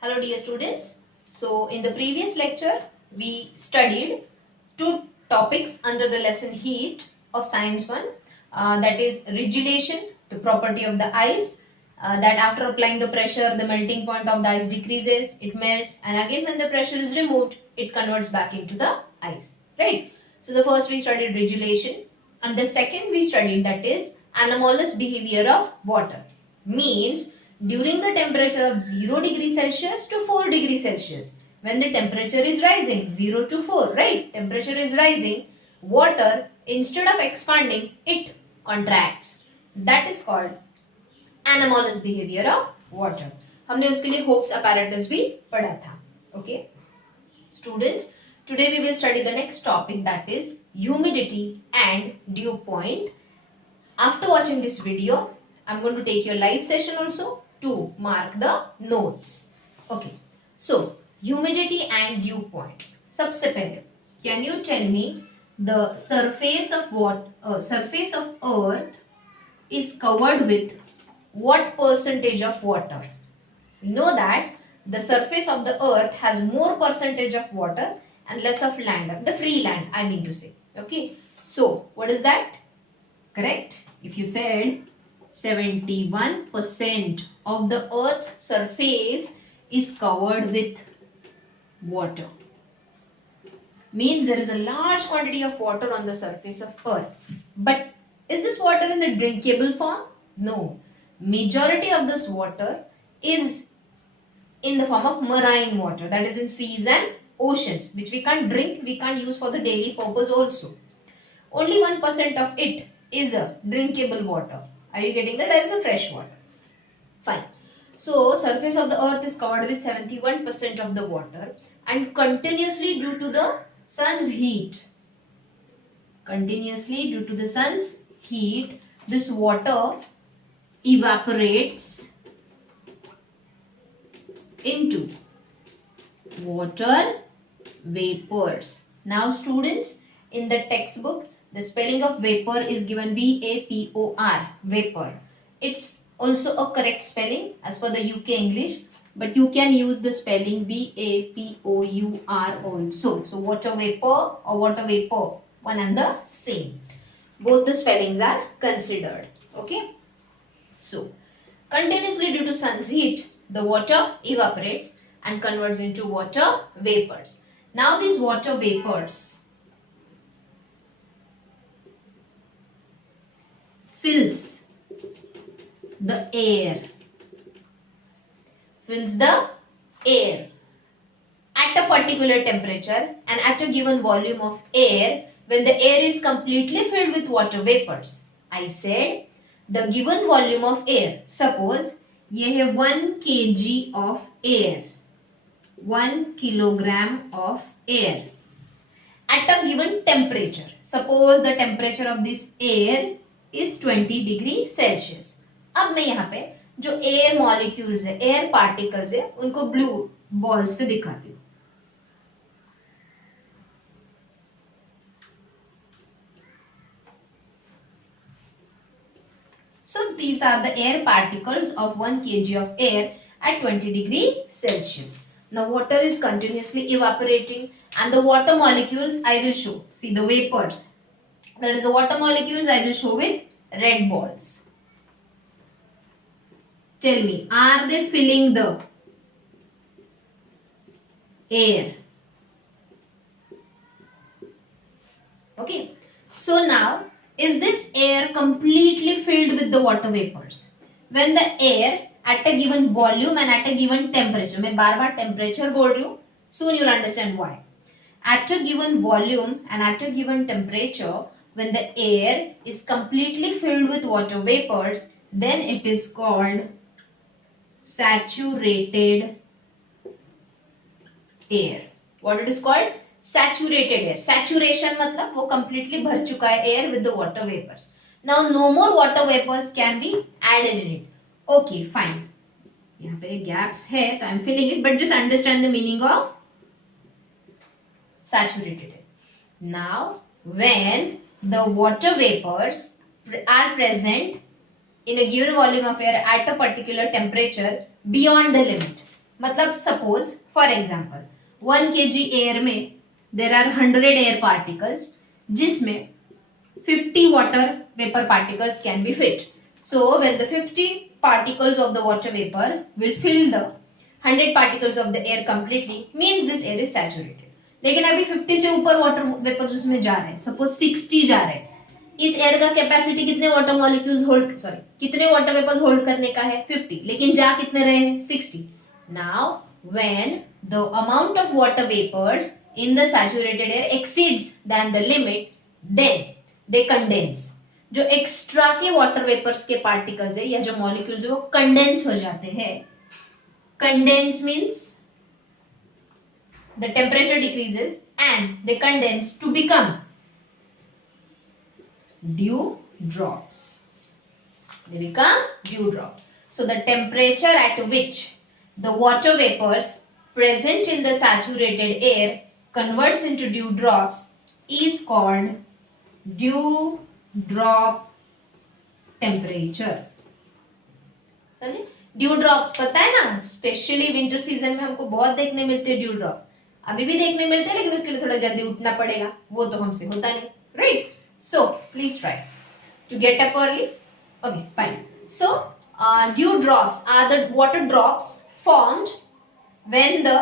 Hello dear students. So in the previous lecture we studied two topics under the lesson heat of science 1, that is rigidation, the property of the ice, that after applying the pressure the melting point of the ice decreases, it melts, and again when the pressure is removed it converts back into the ice, right? So the first we studied rigidation and the second we studied, that is anomalous behavior of water. Means during the temperature of 0 degree Celsius to 4 degree Celsius, when the temperature is rising 0 to 4, right, temperature is rising, water instead of expanding it contracts. That is called anomalous behavior of water. हमने उसके लिए Hope's apparatus भी पढ़ा था. Okay students, today we will study the next topic, that is humidity and dew point. After watching this video I'm going to take your live session also to mark the notes. Okay, so humidity and dew point. सबसे पहले, can you tell me the surface of surface of earth is covered with what percentage of water? We know that the surface of the earth has more percentage of water and less of land, the free land I mean to say. Okay, so what is that? Correct? If you said 71% of the earth's surface is covered with water, means there is a large quantity of water on the surface of earth. But is this water in the drinkable form? No. Majority of this water is in the form of marine water, that is in seas and oceans, which we can't drink, we can't use for the daily purpose also. Only 1% of it is a drinkable water. Are you getting that? As a fresh water. Fine. So surface of the earth is covered with 71% of the water, and continuously due to the sun's heat, this water evaporates into water vapors. Now students, in the textbook the spelling of vapor is given V-A-P-O-R, vapor. It's also a correct spelling as per the UK English, but you can use the spelling V-A-P-O-U-R also. So water vapor or water vapor, one and the same. Both the spellings are considered. Okay. So continuously due to sun's heat, the water evaporates and converts into water vapors. Now these water vapors fills the air, at a particular temperature and at a given volume of air. When the air is completely filled with water vapors, I said the given volume of air, suppose ये है 1 kg of air, 1 kilogram of air at a given temperature. Suppose the temperature of this air is 20 degree Celsius. अब मैं यहाँ पे जो air molecules है, air particles है, उनको ब्लू बॉल्स से दिखाती हूँ. So these are the air particles of 1 kg of air at 20 degree Celsius. Now water is continuously evaporating and the water molecules I will show. See the vapors. That is the water molecules I will show with red balls. Tell me, are they filling the air? Okay. So now, is this air completely filled with the water vapors? When the air at a given volume and at a given temperature, मैं बार-बार temperature बोल रही हूँ, soon you'll understand why. At a given volume and at a given temperature, when the air is completely filled with water vapors, then it is called saturated air. What it is called? Saturated air. Saturation मतलब वो completely भर चुका है air with the water vapors. Now no more water vapors can be added in it. Okay, fine. यहाँ पे gaps है तो I'm filling it, but just understand the meaning of saturated air. Now when the water vapors are present in a given volume of air at a particular temperature beyond the limit. मतलब suppose for example 1 kg air में there are 100 air particles, जिसमें 50 water vapor particles can be fit. So when the 50 particles of the water vapor will fill the 100 particles of the air completely, means this air is saturated. लेकिन अभी 50 से ऊपर water vapours उसमें जा रहे हैं, suppose 60 जा रहे हैं, इस एयर का कैपेसिटी कितने वाटर मॉलिक्यूल्स होल्ड, सॉरी कितने वाटर वेपर्स होल्ड करने का है 50, लेकिन जा कितने रहे हैं 60. Now when the amount of water vapours in the saturated air exceeds then the limit, then they condense. जो एक्स्ट्रा के वाटर वेपर्स के पार्टिकल्स है या जो मॉलिक्यूल्स है वो कंडेंस हो जाते हैं. Condense means the temperature decreases and they condense to become dew drops. They become dew drops. So the temperature at which the water vapors present in the saturated air converts into dew drops is called dew drop temperature. समझे? Due drops पता है ना, specially winter season में हमको बहुत देखने मिलते हैं ड्यू ड्रॉप्स. अभी भी देखने मिलते हैं लेकिन उसके लिए थोड़ा जल्दी उठना पड़ेगा, वो तो हमसे होता नहीं, right? So please try to get up early. Okay fine. So dew drops are the water drops formed when the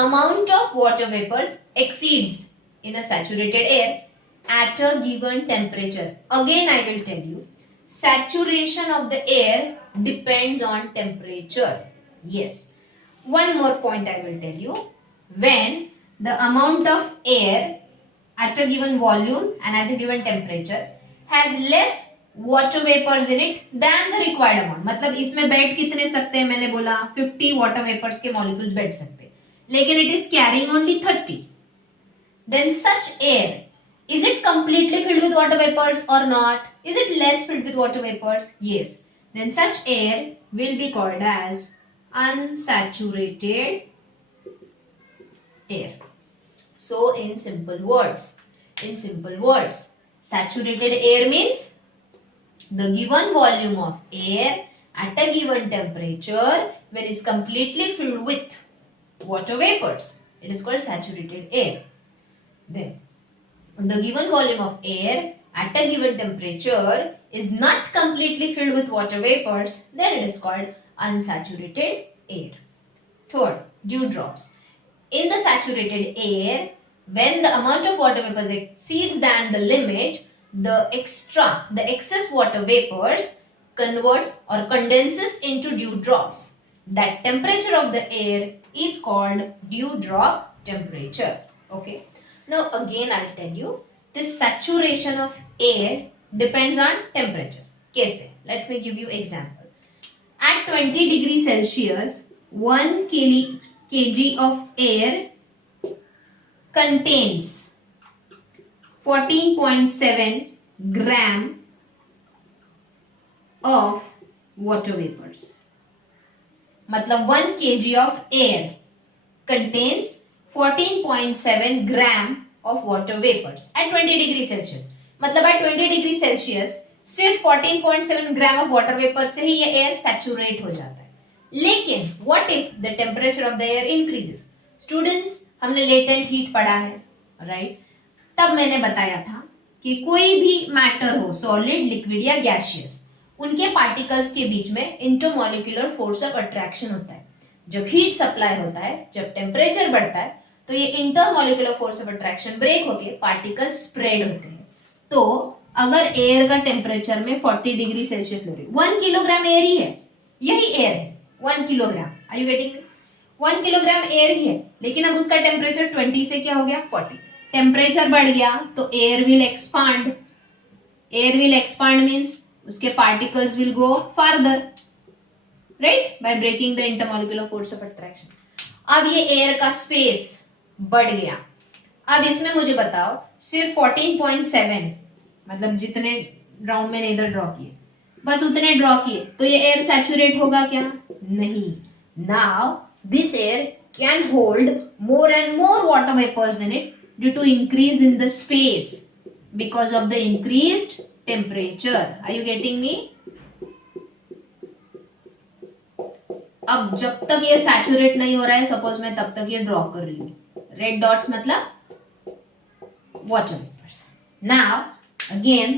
amount of water vapors exceeds in a saturated air at a given temperature. Again I will tell you, saturation of the air depends on temperature. Yes. One more point I will tell you. When the amount of air at a given volume and at a given temperature has less water vapors in it than the required amount, मतलब इसमें बैठ कितने सकते हैं, मैंने बोला 50 water vapors के molecules बैठ सकते हैं, लेकिन it is carrying only 30, then such air, is it completely filled with water vapors or not? Is it less filled with water vapors? Yes. Then such air will be called as unsaturated air. So in simple words, saturated air means the given volume of air at a given temperature when it is completely filled with water vapors. It is called saturated air. Then the given volume of air at a given temperature is not completely filled with water vapors, then it is called unsaturated air. Third, dew drops. In the saturated air, when the amount of water vapors exceeds than the limit, the excess water vapors converts or condenses into dew drops. That temperature of the air is called dew drop temperature. Okay. Now again I'll tell you, this saturation of air depends on temperature. कैसे? Let me give you example. At 20 degrees Celsius, 1 kg of air contains 14.7 gram of water vapors. मतलब 1 kg of air contains 14.7 gram of water vapors at 20 degree Celsius. मतलब at 20 degree Celsius सिर्फ 14.7 ग्राम of water vapour से ही ये air saturate हो जाता है. लेकिन what if the temperature of the air increases? Students, हमने लेटेंट हीट पढ़ा है, राइट? तब मैंने बताया था कि कोई भी मैटर हो, सॉलिड, लिक्विड या गैसियस, उनके पार्टिकल्स के बीच में इंटरमॉलिक्यूलर फोर्स ऑफ अट्रैक्शन होता है. जब हीट सप्लाई होता है, जब टेम्परेचर बढ़ता है, तो ये intermolecular force of attraction break होके पार्टिकल्स स्प्रेड होते हैं. तो अगर एयर का टेम्परेचर में 40 डिग्री सेल्सियस ले रही, 1 किलोग्राम एयर ही है, यही एयर है 1 kilogram, are you getting? 1 kilogram air ही है, लेकिन अब उसका टेम्परेचर 20 से क्या हो गया 40. टेम्परेचर बढ़ गया तो air will expand. Air will expand means उसके particles will go farther, right, by breaking the intermolecular force of attraction. अब ये एयर का स्पेस बढ़ गया. अब इसमें मुझे बताओ, सिर्फ 14.7 मतलब जितने राउंड मैंने इधर ड्रॉ किए, बस उतने ड्रॉ किए, तो ये एयर सैचुरेट होगा क्या? नहीं. Now this air can hold more and more water vapors in it due to increase in the space because of the increased temperature. Are you getting me? अब जब तक ये सैचुरेट नहीं हो रहा है, सपोज मैं तब तक ये ड्रॉ कर रही हूँ, रेड डॉट्स मतलब water vapors. Now again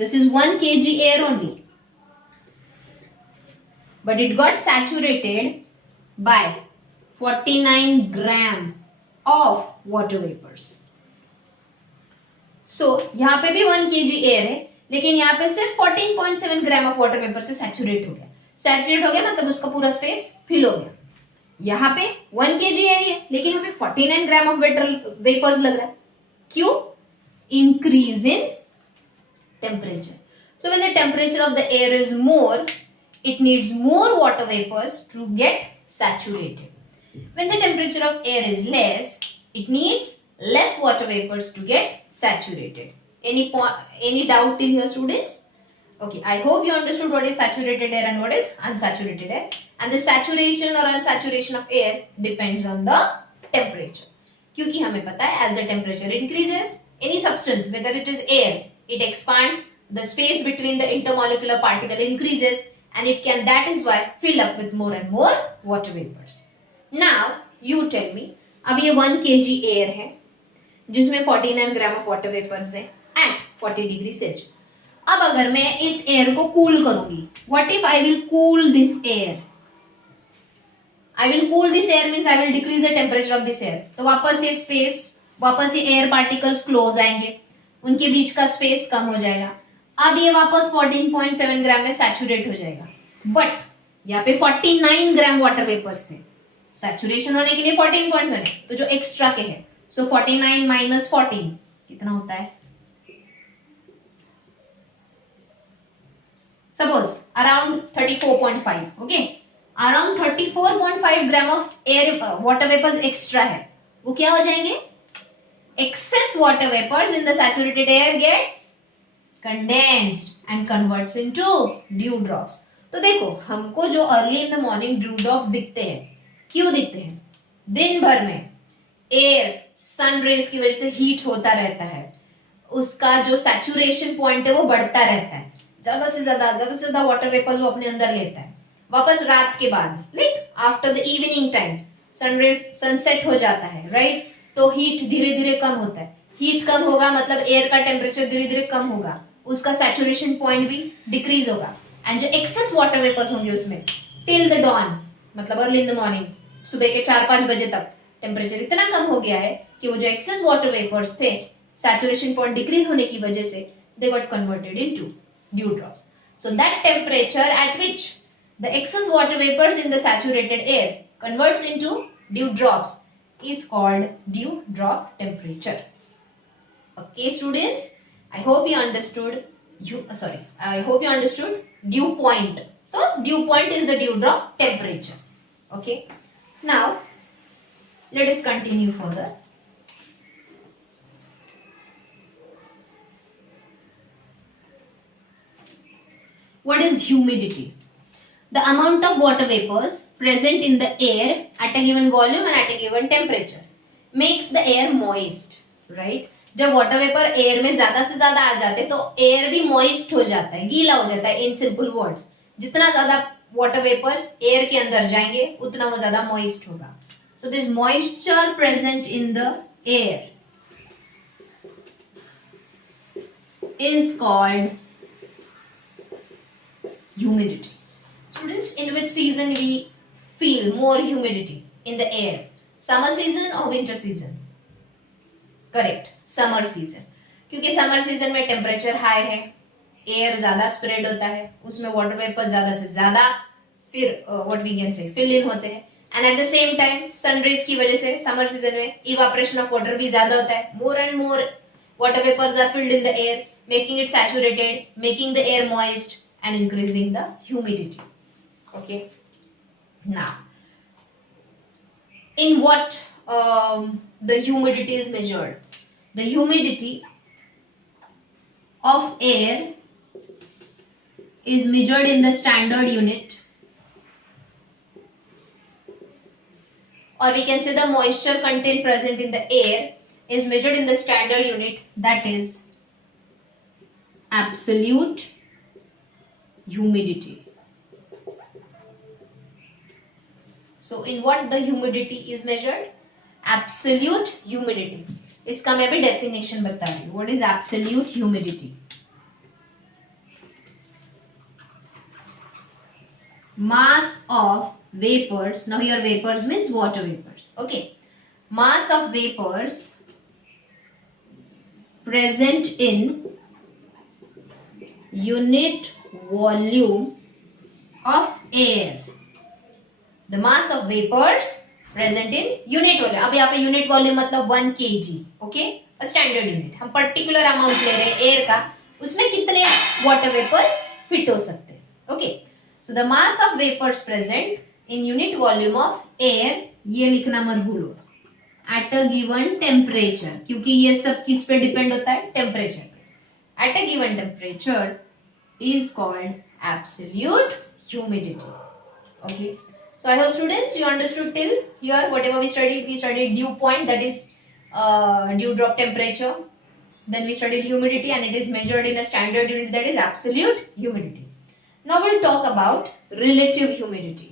this is 1 kg air only, but it got saturated by 49 gram of water vapors. So यहाँ पे भी 1 kg air है, लेकिन यहाँ पे सिर्फ 14.7 ग्राम ऑफ वाटर वेपर से सैचुरेट हो गया. सैचुरेट हो गया मतलब उसका पूरा स्पेस फिल हो गया. यहाँ पे 1 kg एयर है, लेकिन यहाँ पे 49 ग्राम ऑफ वेपर्स लग रहा है. क्यों? Increase in temperature. So when the temperature of the air is more, it needs more water vapors to get saturated. When the temperature of air is less, it needs less water vapors to get saturated. Any doubt in here, students? Okay, I hope you understood what is saturated air and what is unsaturated air. And the saturation or unsaturation of air depends on the temperature. क्योंकि हमें पता है as the temperature increases, any substance, whether it is air, it expands, the space between the intermolecular particle increases, and it can, that is why, fill up with more and more water vapors. Now you tell me, अब ये 1 kg air है जिसमें 49 gram of water vapours है eight 40 degree Celsius. अब अगर मैं इस air को कूल करूंगी, what if I will cool this air? I will cool this air means I will decrease the temperature of this air. तो वापस ये स्पेस, वापस ये एयर पार्टिकल्स क्लोज आएंगे, उनके बीच का स्पेस कम हो जाएगा. अब ये वापस 14.7 ग्राम में सैचुरेट हो जाएगा. बट यहाँ पे 49 ग्राम वाटर वेपर्स थे, सैचुरेशन होने के लिए 14.7 है, तो जो एक्स्ट्रा के है, सो 49 माइनस 14 कितना होता है? Suppose around 34.5. Okay, around 34.5 gram of air water vapours extra है. वो क्या हो जाएंगे? Excess water vapors in the saturated air gets condensed and converts into dew drops. तो देखो, हमको जो early in the morning due drops दिखते हैं, क्यों दिखते हैं? दिन भर में एयर सन रेज की वजह से हीट होता रहता है, उसका जो सैचुरेशन पॉइंट है वो बढ़ता रहता है, ज्यादा से ज्यादा वाटर वेपर्स वो अपने अंदर लेता है. वापस रात के बाद, like after the evening time, sun rays sunset हो जाता है, राइट? तो हीट धीरे धीरे कम होता है. हीट कम होगा मतलब एयर का टेम्परेचर धीरे धीरे कम होगा, उसका सैचुरेशन पॉइंट भी डिक्रीज होगा, एंड जो एक्सेस वाटर वेपर्स होंगे उसमें टिल द डॉन, मतलब अर्ली इन द मॉर्निंग, सुबह के 4-5 बजे तक टेम्परेचर इतना कम हो गया है कि वो जो एक्सेस वाटर वेपर्स थे, सैचुरेशन पॉइंट डिक्रीज होने की वजह से they got converted into due drops. So that temperature at which the excess water vapors in the saturated air converts into dew drops is called dew drop temperature. Okay students, I hope you understood I hope you understood dew point. So dew point is the dew drop temperature. Okay, now let us continue further. What is humidity? The amount of water vapors present in the air at a given volume and at a given temperature makes the air moist, right? जब water vapour air में ज्यादा से ज्यादा आ जाते तो air भी moist हो जाता है, गीला हो जाता है. इन सिंपल वर्ड्स, जितना ज्यादा वाटर वेपर्स एयर के अंदर जाएंगे उतना वो ज्यादा मॉइस्ट होगा. So this moisture present in the air is called humidity. Students, in which season we feel more humidity in the air? Summer season or winter season? Correct, summer season. क्योंकि summer season में temperature high है, air ज्यादा spread होता है, उसमें water vapour ज्यादा से ज्यादा फिर what we can say fill in होते हैं, and at the same time sun rays की वजह से समर सीजन में इवापोरेशन ऑफ वाटर भी ज्यादा होता है. More and more water vapours are filled in the air, making it saturated, making the air moist and increasing the humidity. Okay, now in what the humidity is measured? The humidity of air is measured in the standard unit, or we can say the moisture content present in the air is measured in the standard unit, that is absolute humidity. So in what the humidity is measured? Absolute humidity. इसका मैं भी definition बता रही हूँ. What is absolute humidity? Mass of vapors. Now here vapors means water vapors. Okay. Mass of vapors present in unit volume of air. The mass of vapors present in unit volume. अब यहाँ पे unit volume मतलब 1 kg. Okay, a standard unit. हम particular amount ले रहे हैं air का, उसमें कितने water vapors fit हो सकते हैं. Okay, so the mass of vapors present in unit volume of air, ये लिखना मत भूलो, at a given temperature, क्योंकि ये सब किस पे डिपेंड होता है? टेम्परेचर पे. At a given temperature is called absolute humidity. Okay. So I hope students you understood till here. Whatever we studied dew point, that is dew drop temperature. Then we studied humidity, and it is measured in a standard unit, that is absolute humidity. Now we'll talk about relative humidity.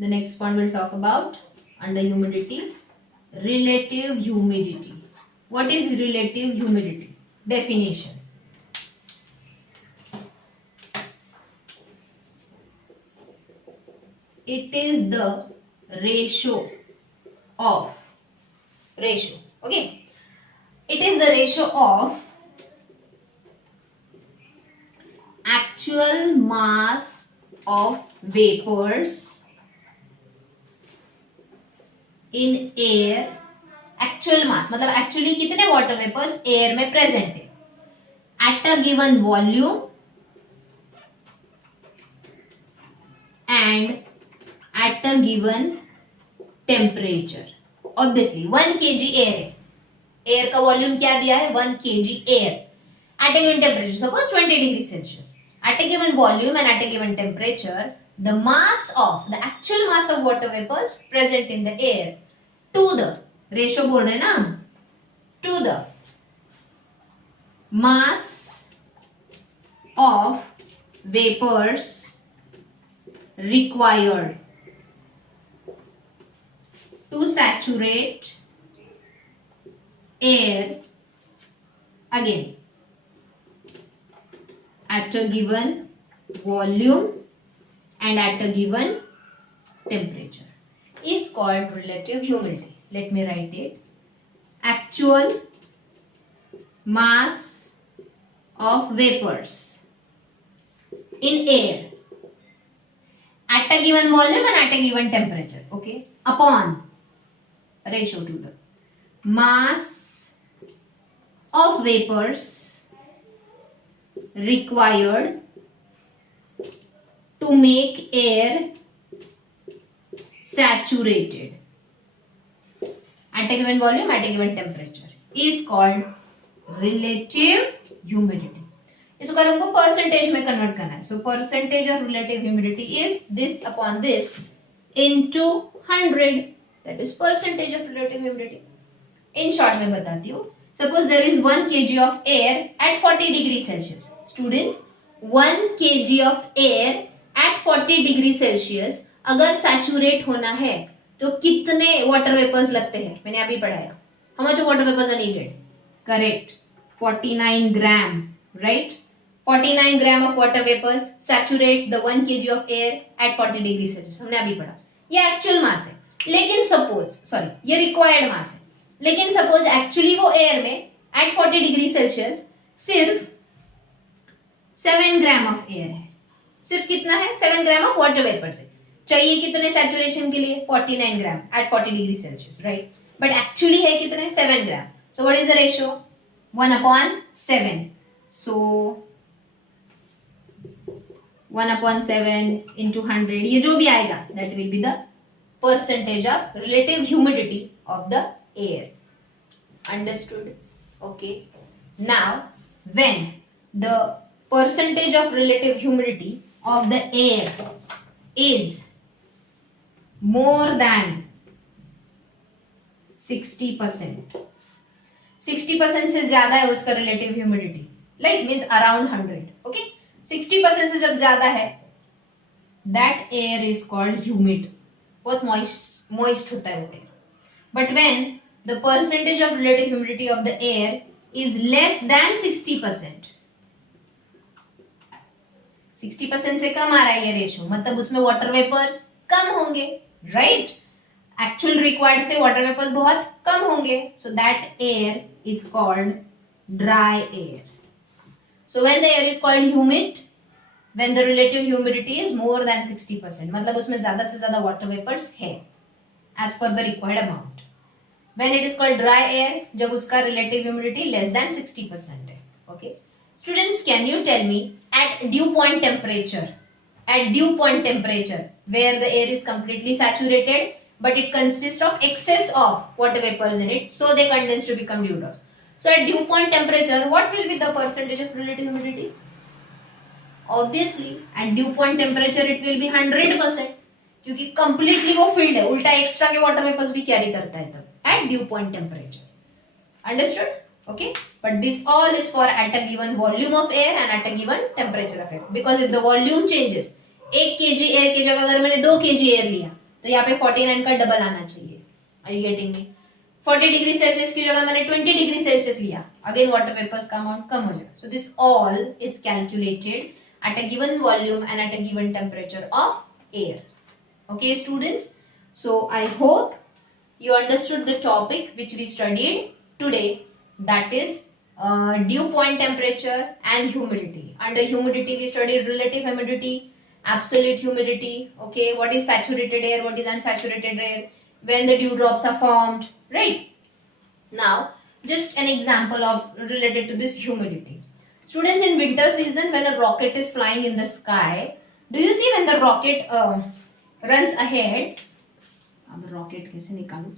The next one we'll talk about under humidity, relative humidity. What is relative humidity? Definition. It is the ratio. Okay. It is the ratio of actual mass of vapors in air. Actual mass मतलब actually कितने water vapors air में present है at a given volume and at a given temperature. Obviously 1 kg air है, air का volume क्या दिया है? 1 kg air at a given temperature, suppose 20 degrees Celsius. At a given volume and at a given temperature, the mass of the actual mass of water vapors present in the air to the ratio बोल रहे हैं ना, to the mass of vapors required to saturate air, again at a given volume and at a given temperature, is called relative humidity. Let me write it. Actual mass of vapors in air at a given volume and at a given temperature, okay, upon ratio to the mass of vapors required to make air saturated at a given volume at a given temperature is called relative humidity. इसको अगर हमको percentage में convert करना है, so percentage of relative humidity is this upon this into 100, that is percentage of relative humidity. In short में बताती हूँ, suppose there is 1 kg of air at 40 degree Celsius. Students 1 kg of air at 40 degree Celsius अगर saturate होना है तो कितने water vapours लगते हैं? मैंने अभी पढ़ाया. How much water vapours are needed? Correct, 49 gram, right? 49 gram of water vapours saturates the 1 kg of air at 40 degree Celsius. हमने अभी पढ़ा. ये एक्चुअल मास है, लेकिन सपोज ये रिक्वायर्ड मास है, लेकिन सपोज एक्चुअली वो एयर में एट 40 डिग्री सेल्सियस सिर्फ 7 ग्राम ऑफ एयर है. सिर्फ कितना है? 7 ग्राम ऑफ वाटर वेपर्स है. चाहिए कितने सैचुरेशन के लिए? 49 gram at 40 degree Celsius, right? But actually है कितने? 7 gram. So what is the ratio? 1/7. So 1/7 into 100, ये जो भी आएगा that will be the percentage of relative humidity of the air. Understood? Okay. Now when the percentage of relative humidity of the air is more than 60%. 60% से ज्यादा है उसका relative humidity, like means around 100. Okay, 60% से जब ज्यादा है, that air is called humid. बहुत moist होता है वो air. But when the percentage of relative humidity of the air is less than 60%, 60% से कम आ रहा है ये रेशियो, मतलब उसमें वाटर वेपर्स कम होंगे, राइट? एक्चुअल रिक्वायर्ड से वाटर वेपर्स बहुत कम होंगे. So that air is called dry air. So when the air is called humid when the relative humidity is more than 60%, मतलब उसमें ज्यादा से ज्यादा वाटर वेपर्स है as per the required amount. When it is called dry air, जब उसका relative humidity less than 60% है. Okay students, can you tell me at dew point temperature, where the air is completely saturated but it consists of excess of water vapors in it, so they condense to become dew drops. So at dew point temperature, what will be the percentage of relative humidity? Obviously at dew point temperature it will be 100%, क्योंकि completely वो filled है, उल्टा extra के water vapors भी carry करता है तब at dew point temperature. Understood? Okay, but this all is for at a given volume of air and at a given temperature of air, because if the volume changes, 1 kg air की जगह अगर मैंने 2 kg air लिया तो यहाँ पे 49 का double आना चाहिए. Are you getting me? 40 degree Celsius की जगह मैंने 20 डिग्री सेल्सियस लिया, अगेन वाटर वेपर्स का अमाउंट कम हो जाएगा. So this all is calculated at a given volume and at a given temperature of air. Okay students, so I hope you understood the topic which we studied today, that is dew point temperature and humidity. Under humidity we studied relative humidity, absolute humidity. Okay, what is saturated air, what is unsaturated air, when the dew drops are formed, right? Now just an example of related to this humidity. Students, in winter season when a rocket is flying in the sky, do you see when the rocket runs ahead? अब rocket कैसे निकालूं?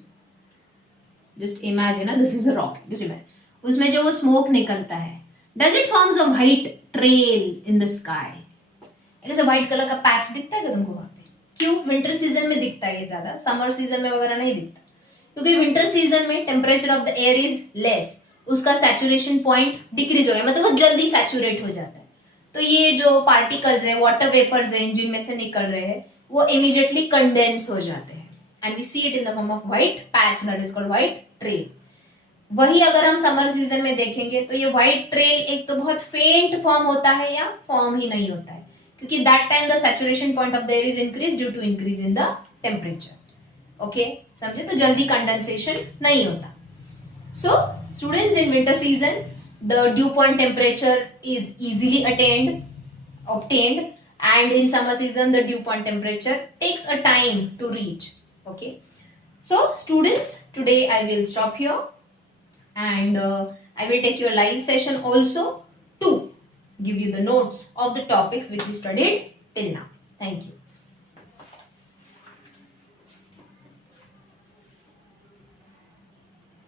Just imagine, this is a rocket. Just imagine. उसमें जो वो smoke निकलता है, does it forms a white trail in the sky? ऐसे white colour का पैच दिखता है क्या तुमको वहां पे? क्यों? विंटर सीजन में दिखता है ये ज्यादा, समर सीजन में वगैरह नहीं दिखता, क्योंकि विंटर सीजन में temperature of the air is less, उसका सैचुरेशन पॉइंट डिक्रीज हो गया, मतलब वो जल्दी सैचुरेट हो जाता है. तो ये जो पार्टिकल्स है, वाटर वेपर्स है, इंजन में से निकल रहे हैं, वो इमीडिएटली कंडेंस हो जाते हैं and we see it in the form of white patch, that is called white trail. वही अगर हम समर सीजन में देखेंगे तो ये व्हाइट ट्रेल एक तो बहुत फेंट फॉर्म होता है या फॉर्म ही नहीं होता है, क्योंकि that time the saturation point of the air is increase due to increase in the temperature. Okay समझे? तो जल्दी कंडेंसेशन नहीं होता. So students, in winter season the dew point temperature is easily obtained, and in summer season the dew point temperature takes a time to reach. Okay, so students, today I will stop here, and I will take your live session also to give you the notes of the topics which we studied till now. Thank you.